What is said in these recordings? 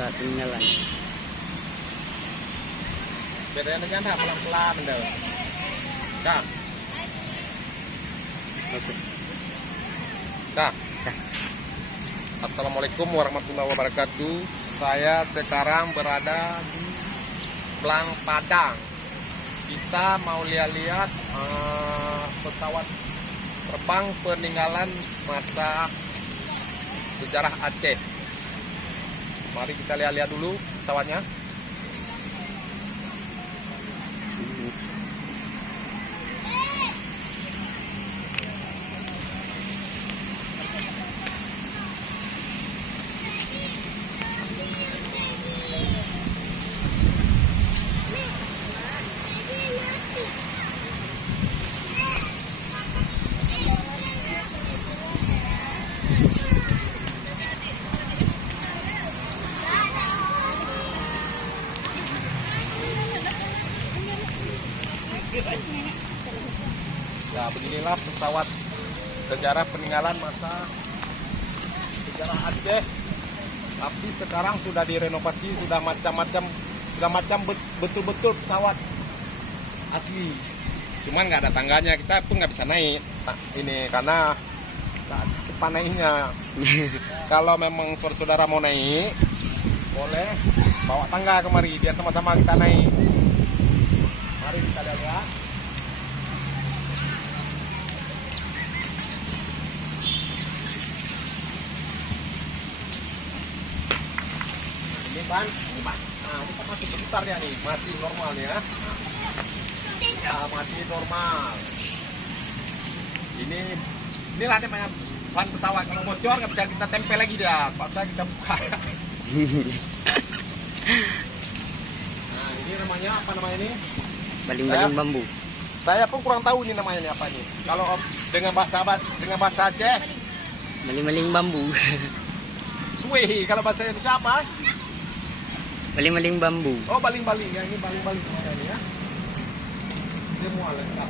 pesawat peninggalan. Bedanya kan pelan-pelan deh. Kak. Oke. Kak. Assalamualaikum warahmatullahi wabarakatuh. Saya sekarang berada di Plang Padang. Kita mau lihat-lihat pesawat terbang peninggalan masa sejarah Aceh. Mari kita lihat-lihat dulu pesawatnya. Nah, beginilah pesawat sejarah peninggalan masa sejarah Aceh. Tapi sekarang sudah direnovasi, sudah macam betul-betul pesawat asli. Cuman nggak ada tangganya, kita pun nggak bisa naik. Nah, ini karena cepat naiknya. Kalau memang saudara mau naik, boleh bawa tangga kemari biar sama-sama kita naik. Mari kita lihat. Ini Pak. Nah, ini masih berputar ya nih, masih normal ya. Nah, masih normal. Ini lah namanya ban pesawat. Kalau bocor nggak bisa kita tempel lagi dia, paksa kita buka. Nah, ini namanya apa namanya ini? Baling-baling bambu. Saya pun kurang tahu ini namanya apa ini. Kalau dengan bahasa Aceh, Baling-baling bambu. suwi. Kalau bahasa Indonesia apa? Baling-baling bambu. Oh, baling-baling ya, ini baling-baling ini ya. Semua lengkap.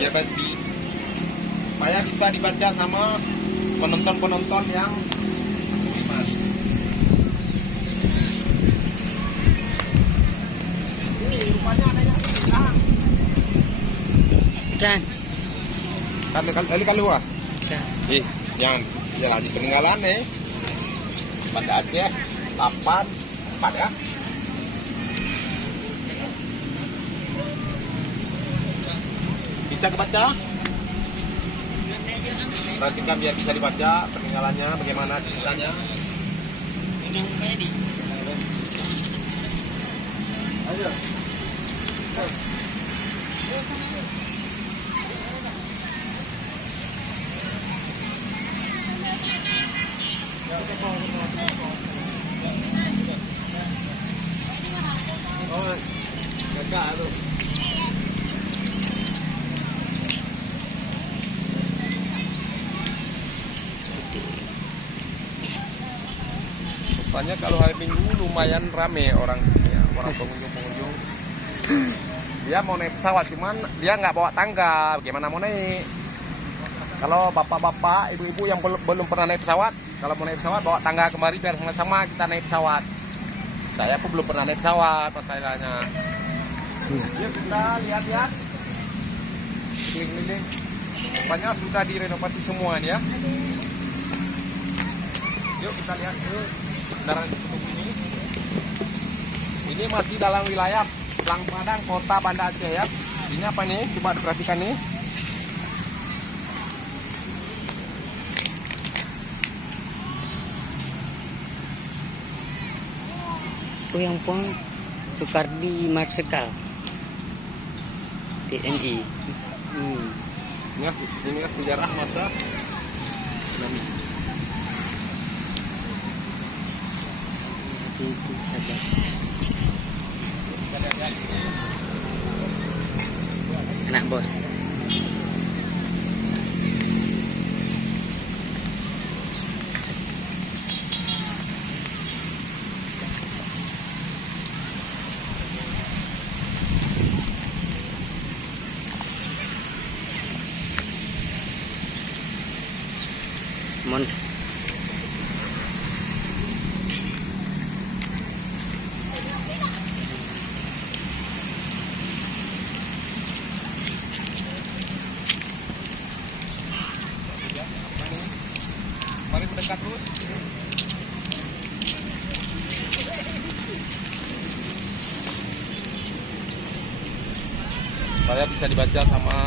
Ya, supaya bisa dibaca sama penonton-penonton yang beriman. Rupanya ada yang hilang. Dan Kali keluar. dan Yang jalan di peninggalan nih. Pada Aceh 8 ya. Bisa kebaca? Perhatikan biar bisa dibaca peninggalannya, bagaimana ceritanya. Ayo. Oh, kakak tuh. Rupanya kalau hari Minggu lumayan rame orang pengunjung. Dia mau naik pesawat, cuman dia nggak bawa tangga. Bagaimana mau naik? Kalau bapak-bapak, ibu-ibu yang belum pernah naik pesawat, kalau mau naik pesawat bawa tangga kemari biar sama-sama kita naik pesawat. Saya pun belum pernah naik pesawat masalahnya. Yuk kita lihat-lihat. Keliling-keliling. Rupanya sudah direnovasi semua nih ya. Yuk kita lihat yuk. Kendaraan untuk ini. Ini masih dalam wilayah Plang Padang, Kota Banda Aceh ya. Ini apa nih? Coba diperhatikan nih. itu yang pun Soekardi Marsikal TNI. Ini kan sejarah masa tsunami. Itu saja. Anak bos. Mons. Mari mendekat terus. Supaya bisa dibaca sama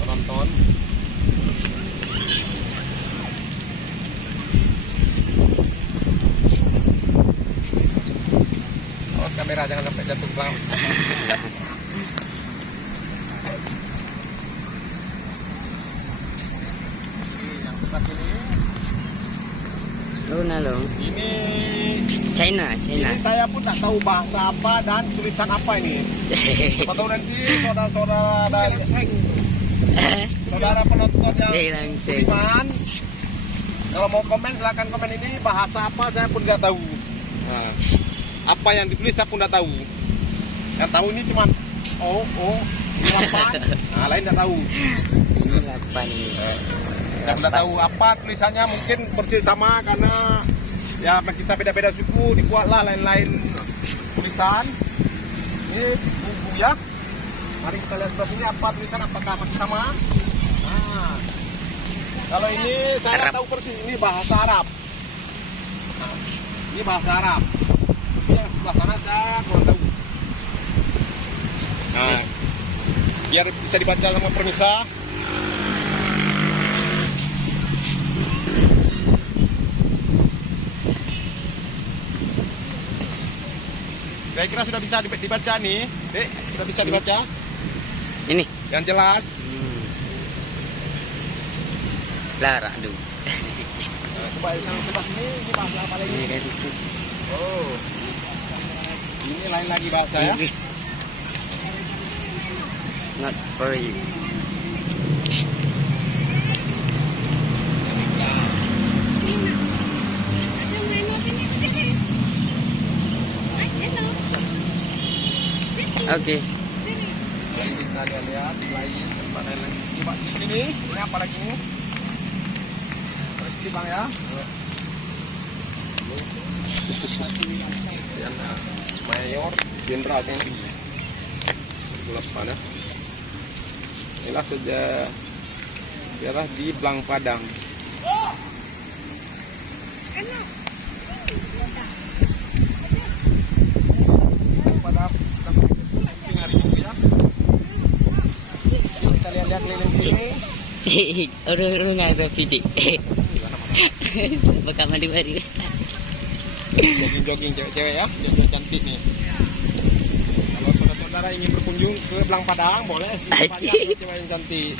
penonton. Awas kamera jangan sampai jatuh ke belakang. Yang sebelah sini. Luna lo. Ini China. ini saya pun tak tahu bahasa apa dan tulisan apa ini. Siapa tahu nanti saudara-saudara dari saudara penonton yang langsung. budiman, kalau mau komen silakan komen ini bahasa apa saya pun nggak tahu. Nah, apa yang ditulis saya pun nggak tahu. Yang tahu ini cuman ini 8. Nah, lain nggak tahu. Ini 8 ini. Saya nggak tahu apa tulisannya, mungkin persis sama karena ya kita beda-beda suku, dibuatlah lain-lain tulisan. Ini buku ya. Mari kita lihat sebelah sini apa tulisan, apakah masih sama. Nah, kalau ini saya Arab. tahu persis ini bahasa Arab. Nah, ini bahasa Arab. Ini yang sebelah sana saya kurang tahu. Nah, biar bisa dibaca sama permisa. Kira-kira sudah bisa dibaca nih, Dek? Sudah bisa dibaca? Ini. Yang jelas. Lara dulu. Nah, coba yang sebelah ini bahasa apa lagi? Ini kan lucu. Oh, ini lain lagi bahasa ya? Inggris. Not for you. Oke. Jadi kita lihat lain tempat lain lagi. Coba di sini, ini apa lagi ini? Ini bang ya. Yang mayor jenderal TNI. Gelap mana? Inilah sejarah di Blang Padang. Pada hari Minggu ya. Kita lihat-lihat keliling sini. Orang nggak ada fisik. Bakal mandi-mandi. Jogging-jogging cewek-cewek ya, cewek cantik nih. Kalau saudara-saudara ingin berkunjung ke Blang Padang, boleh. Banyak cewek yang cantik.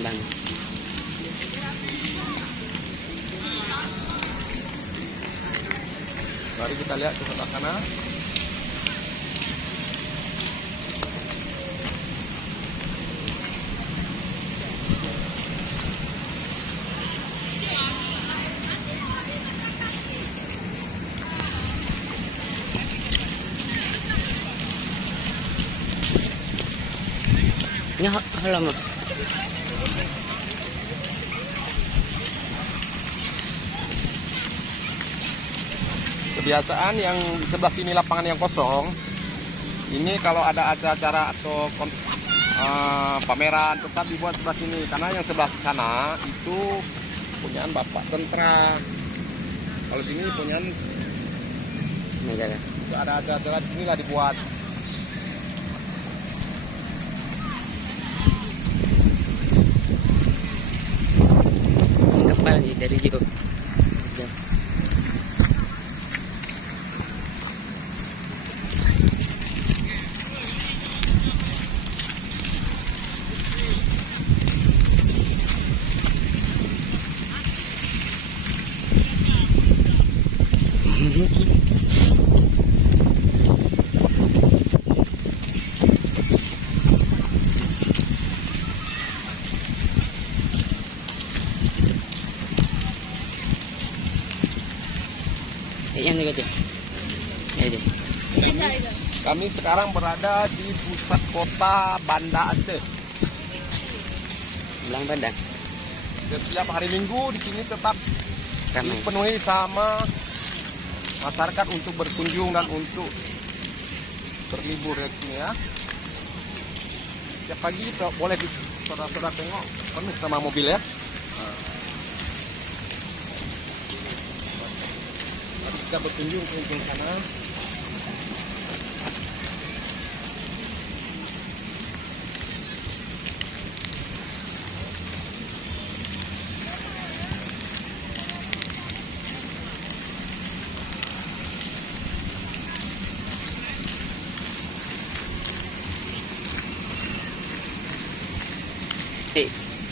Bang. Mari kita lihat ke sebelah sana. Ini lama. Kebiasaan yang di sebelah sini lapangan yang kosong, ini kalau ada acara-acara atau pameran tetap dibuat sebelah sini, karena yang sebelah sana itu punyaan Bapak Tentara. Kalau sini punyaan Negara. ada acara-acara di sinilah dibuat. Kapal sih dari jauh. Jauh. Yan dekat dia. Ayo deh. Kami sekarang berada di pusat kota Banda Aceh. Belang Padang. Setiap hari Minggu di sini tetap Ramai. dipenuhi sama masyarakat untuk berkunjung dan untuk berlibur ya sini ya. Setiap pagi boleh saudara-saudara tengok penuh sama mobil ya. Mari kita berkunjung ke ujung sana.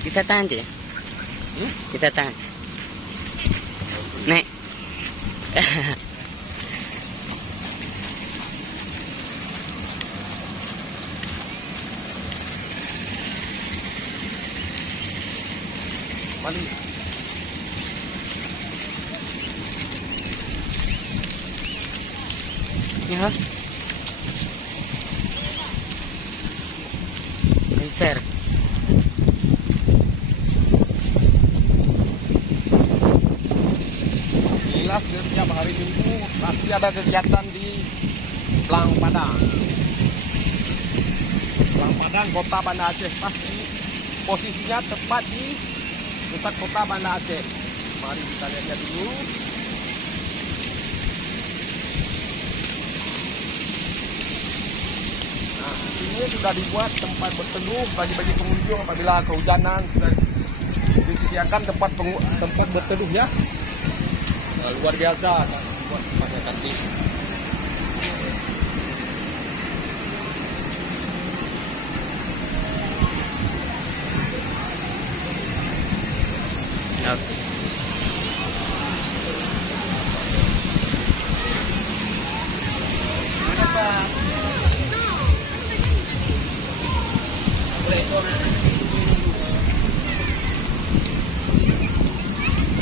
Bisa tahan je. Bisa tahan. Naik. Mari. Ya. Konser. Jelas setiap hari Minggu pasti ada kegiatan di Belang Padang. Belang Padang, kota Banda Aceh, pasti posisinya tepat di pusat kota Banda Aceh. Mari kita lihat dulu. Nah, ini sudah dibuat tempat berteduh bagi pengunjung apabila kehujanan, sudah disediakan tempat berteduh ya. Nah, luar biasa buat tempatnya cantik. Oke.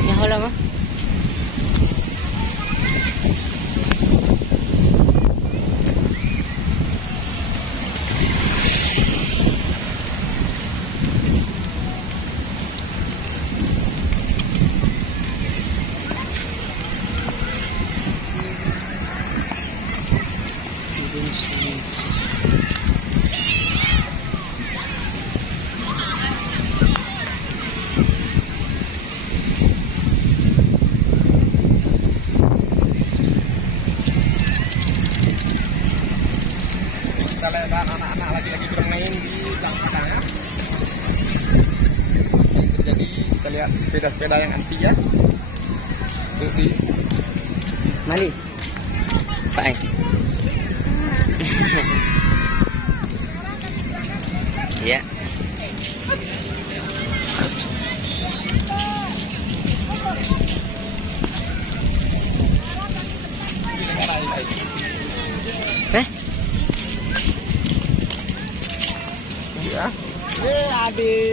Ya hola mah. Kita lihat anak-anak lagi bermain di Belang Padang ya. Jadi kita lihat sepeda-sepeda yang anti ya. Di Mali. Pak. Ya. ya. Adik.